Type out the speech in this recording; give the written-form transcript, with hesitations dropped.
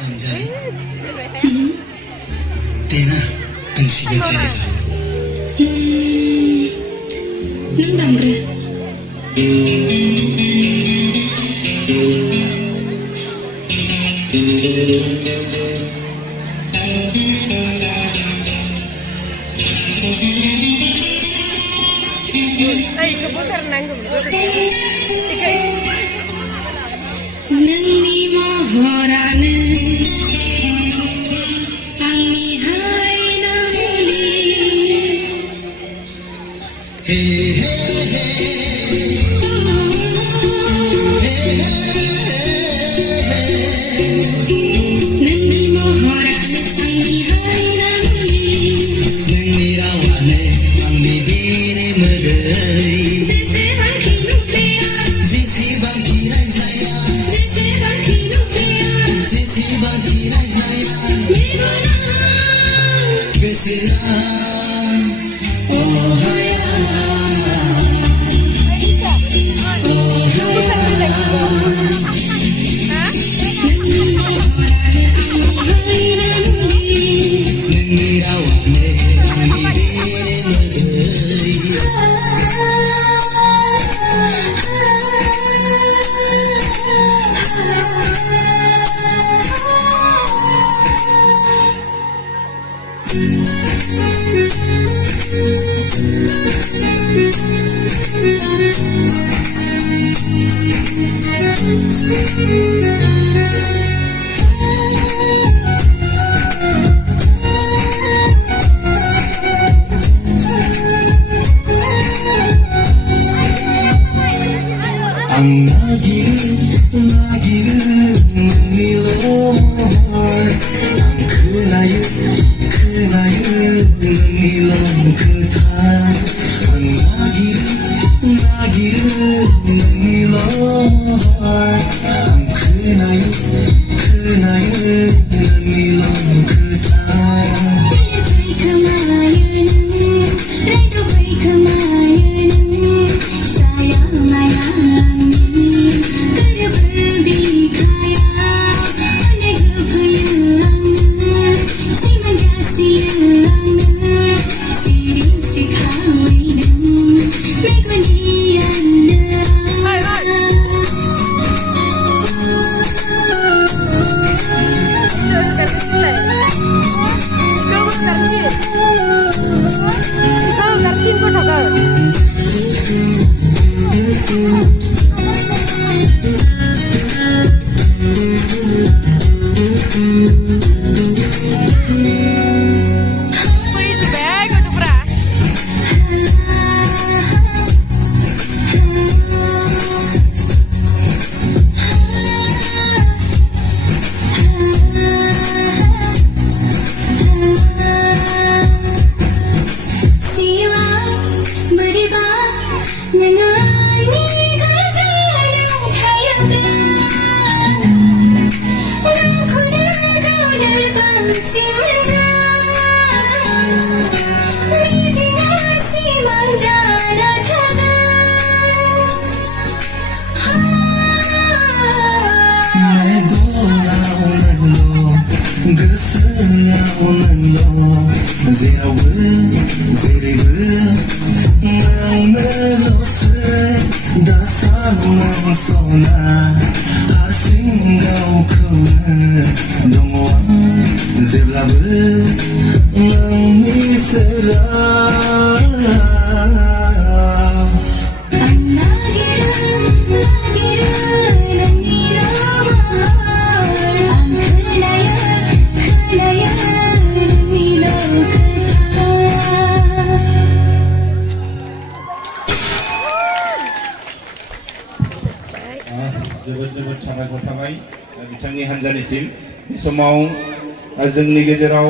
Anjali. Tena ang sibat Elisa. Nang damre. Ay, keputar nanggung. Nani mohorane Angni hai namuli Hey hey Nani mohorane Angni hai namuli Nang nirawane ang bibiri medai. Jese bangki nuclear Sisi bangkirai saya, Jese bangki nuclear sisi bangkirai saya. Negona Kesiran, oh hayat, oh hayat. Nani mohorane Angni hai namuli Nang nirawane ang bibiri medai. Ang nagiru nangilomor. Ang kenayu nangilom ketan. Ang nagiru nangilomor. Ang kenayu nangilom ketan. जोबोद साबायखर थाबाय बिथांनि हानजानिसिम बे समाव जोंनि गेजेराव